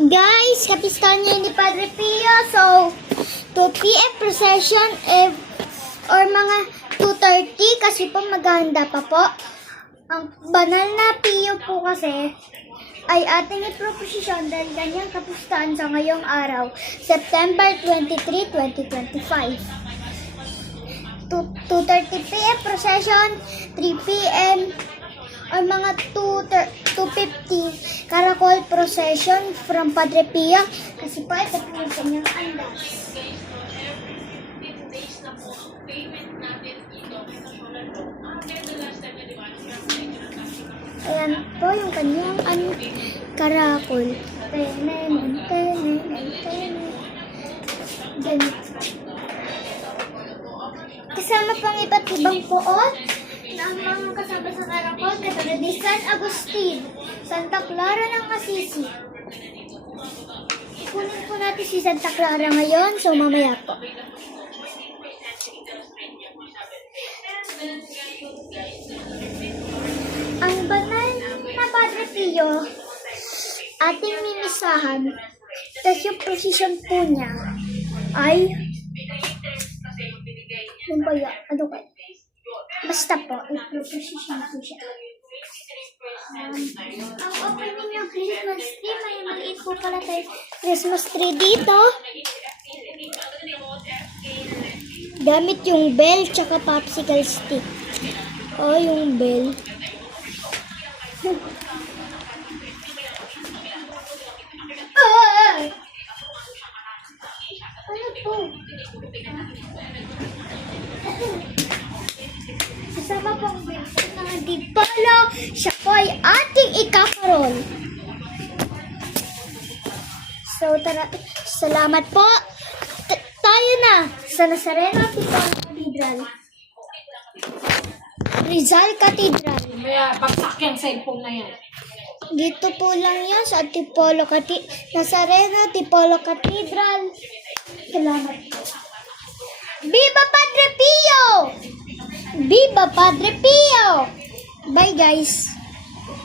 Guys, kapistahan niyo ni Padre Pio. So, 2 p.m. procession or mga 2:30 kasi po maghahanda pa po. Ang banal na Pio po kasi ay ating iproposisyon dahil ganyang kapistahan sa ngayong araw, September 23, 2025. 2:30 p.m. procession, 3 p.m. or mga 2:50 caracol procession from Padre Pio kasi po ito po yung kanyang andas. Ayan po yung kanyang caracol. Kasama pang iba't ibang poot na ang mga kasama sa caracol katulad ni San Agustin, Santa Clara ng Assisi. Kunin po natin si Santa Clara ngayon, so mamaya po. Ang banal na Padre Pio, ating mimisahan, tapos yung position po niya ay yung ba yan? Ano kayo? Basta po, i-proposition po siya. Ang opening ng Christmas tree, may maliit po pala tayo Christmas tree dito. Gamit yung bell tsaka popsicle stick. O, yung bell. Ano po? Kasama pong bento na dipolo, siya po ay ating ikakarol. So, tara, salamat po. Tayo na sa Nazareno Cathedral. Rizal Cathedral. Kaya bagsak yung cellphone na yan. Dito po lang yan sa Antipolo Nazareno Antipolo Cathedral. Salamat po. Viva Padre Pio! Viva Padre Pio! Bye guys!